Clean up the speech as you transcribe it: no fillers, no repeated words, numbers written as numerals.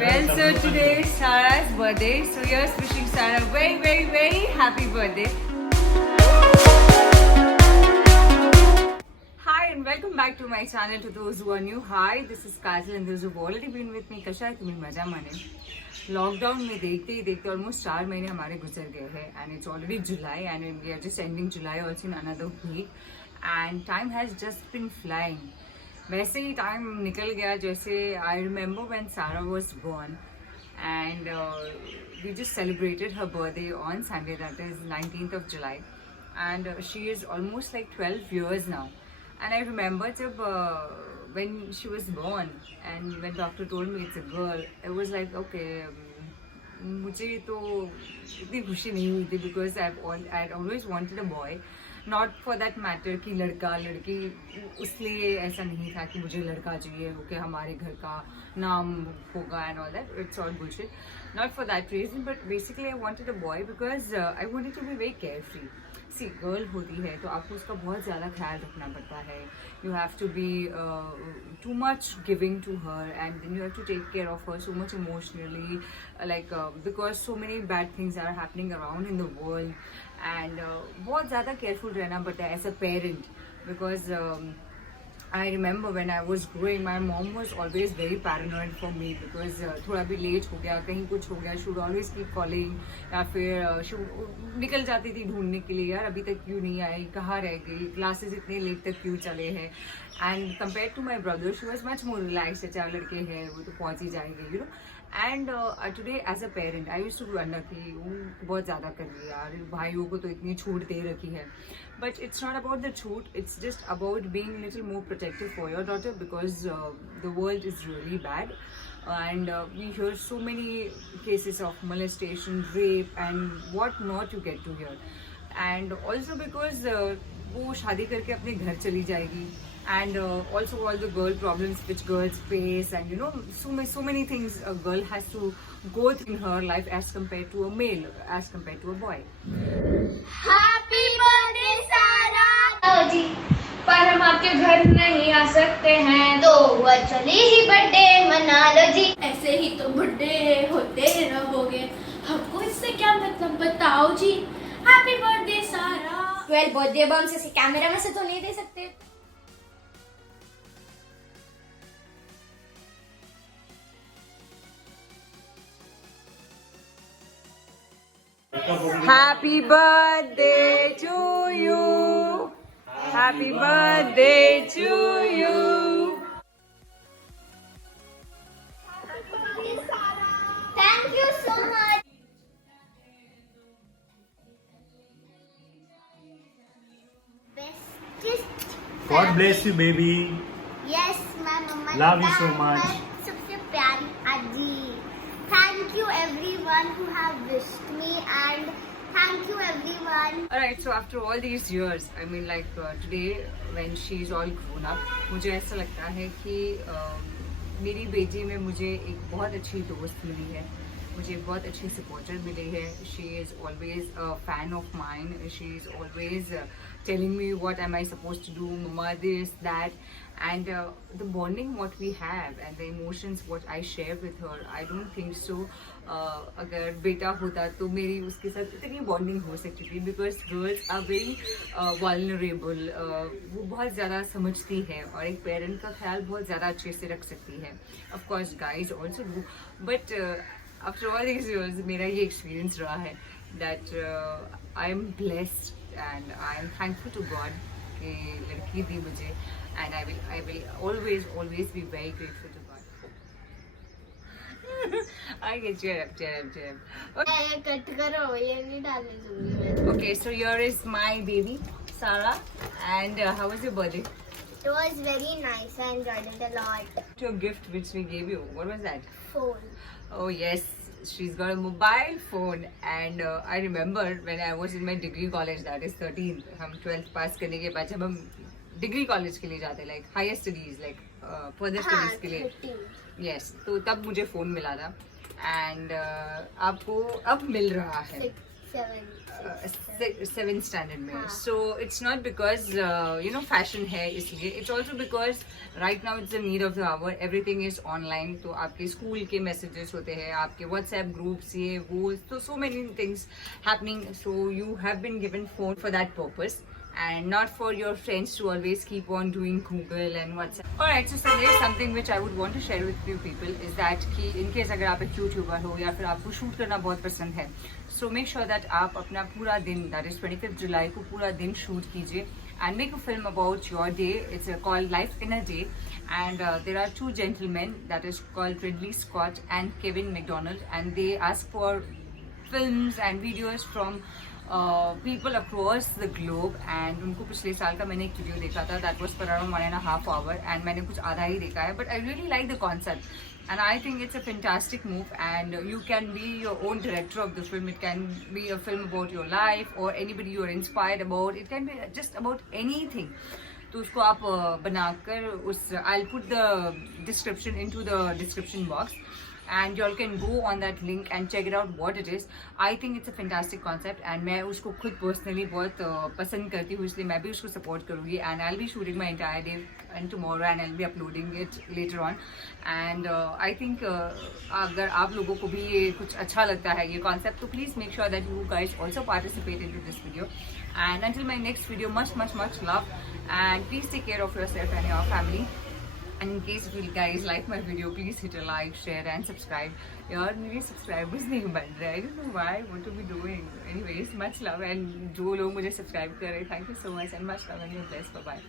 Well, so today is Sarah's birthday. So here's wishing Sarah very, very, very happy birthday. Hi and welcome back to my channel. To those who are new, hi, this is Kajal and those who've already been with me, कशा है तुम्हें मजा माने? Lockdown में देखते ही देखते almost 4 महीने हमारे गुजर गए हैं and it's already July and we are just ending July also in another week and time has just been flying. वैसे ही टाइम निकल गया जैसे I remember when Sara was born and we just celebrated her birthday on Sunday that is 19th of July and she is almost like 12 years now. And I remember when she was born and when doctor told me it's a girl, it was like okay, मुझे तो इतनी खुशी नहीं हुई थी because I'd always wanted a boy. Not for that matter कि लड़का लड़की उसलिए ऐसा नहीं था कि मुझे लड़का चाहिए कि हमारे घर का नाम होगा and all that. It's all bullshit. Not for that reason, but basically I wanted a boy because I wanted to be very carefree. See girl होती है तो आपको उसका बहुत ज़्यादा ख्याल रखना पड़ता है. You have to be too much giving to her and then you have to take care of her so much emotionally like because so many bad things are happening around in the world and बहुत ज़्यादा careful रहना पड़ता है as a parent because I remember when I was growing, my mom was always very paranoid for me because थोड़ा भी late हो गया, कहीं कुछ हो गया, she would always keep calling या फिर she निकल जाती थी ढूंढने के लिए, यार अभी तक क्यों नहीं आई, कहाँ रह गई, क्लासेस इतने लेट तक क्यों चले हैं. And compare to my brother she was much more relax. 4 लड़के हैं वो तो पहुँच ही जाएंगे you know. And today as a parent I used to wonder कि वो बहुत ज़्यादा कर रही है यार, भाइयों को तो इतनी छूट दे रखी है. But it's not about the truth, it's just about being a little more protective for your daughter because the world is really bad and we hear so many cases of molestation, rape and what not you get to hear. And also because वो शादी करके अपने घर चली जाएगी and also all the girl problems which girls face and you know so many things a girl has to go through in her life as compared to a male, as compared to a boy. Happy birthday सारा जी, पर हम आपके घर नहीं आ सकते हैं तो virtually ही birthday मना लो जी. ऐसे ही तो बर्थडे होते रहोगे, हमको इससे क्या मतलब बताओ जी. हैप्पी बर्थडे सारा. वेल बर्थडे बम से कैमरा में से तो नहीं दे सकते. Happy birthday to you. Happy birthday to you. Thank you so much. Bestest. God bless you, baby. Yes, my mama. Love you so much. सबसे प्यारी आजी. Thank you everyone who have wished me and thank you everyone. Alright, so after all these years, I mean like today when she's all grown up, मुझे ऐसा लगता है कि मेरी बेटी में मुझे एक बहुत अच्छी दोस्त मिली है, मुझे एक बहुत अच्छी सपोर्टर मिली है. She is always a fan of mine. She is always telling me what am I supposed to do, mama this that, and the bonding what we have and the emotions what I share with her, I don't think so अगर बेटा होता तो मेरी उसके साथ इतनी bonding हो सकती थी because girls are very vulnerable. वो बहुत ज़्यादा समझती है और एक पेरेंट का ख्याल बहुत ज़्यादा अच्छे से रख सकती है. of course guys also do, but after all these years मेरा ये एक्सपीरियंस रहा है that I am blessed and I am thankful to God कि लड़की दी मुझे and I will always be very grateful to God. I get cheer up. Cut करो, ये नहीं डालने दूंगी. Okay, so here is my baby Sarah and how was your birthday? It was very nice. I enjoyed it a lot. Your gift which we gave you, what was that? Phone. Oh yes, she's got a mobile phone and I remember when I was in my degree college, that is 13th, हम 12th पास करने के बाद जब हम degree college के लिए जाते like higher studies like further studies के लिए. yes, तो तब मुझे फ़ोन मिला था and आपको अब मिल रहा है. सेवन स्टैंडर्ड में. हाँ. So it's not because fashion है इसलिए. It's also because right now it's the need of the hour. Everything is online. तो आपके स्कूल के messages होते हैं, आपके WhatsApp groups ये वो, so many things happening. So you have been given phone for that purpose. And not for your friends to always keep on doing Google and WhatsApp. Alright, so there's something which I would want to share with you people is that कि in case अगर आप एक YouTuber हो या फिर आपको shoot करना बहुत पसंद है, so make sure that आप अपना पूरा दिन, that is 25th July को पूरा दिन शूट कीजिए and make a film about your day. It's called Life in a Day, and there are two gentlemen, that is called Ridley Scott and Kevin McDonald, and they ask for films and videos from people across the globe. And उनको पिछले साल का मैंने एक video देखा था, that was for around 1.5 hours, and मैंने कुछ आधा ही देखा है, but I really like the concept and I think it's a fantastic move. And you can be your own director of the film. It can be a film about your life or anybody you are inspired about. It can be just about anything. तो उसको आप बनाकर उस I'll put the description into the description box, and you all can go on that link and check it out what it is. I think it's a fantastic concept, and मैं उसको खुद personally बहुत पसंद करती हूँ, इसलिए मैं भी उसको support करूँगी. And I'll be shooting my entire day and tomorrow, and I'll be uploading it later on. And I think अगर आप लोगों को भी ये कुछ अच्छा लगता है ये concept, तो please make sure that you guys also participate into this video. And until my next video, much love, and please take care of yourself and your family. And in case if you guys like my video, please hit a like, share and subscribe. यार मेरे subscribers नहीं बन रहे. I don't know why, what to be doing. Anyways, much love, and जो लोग मुझे subscribe कर रहे, thank you so much and much love and you're blessed. Bye bye.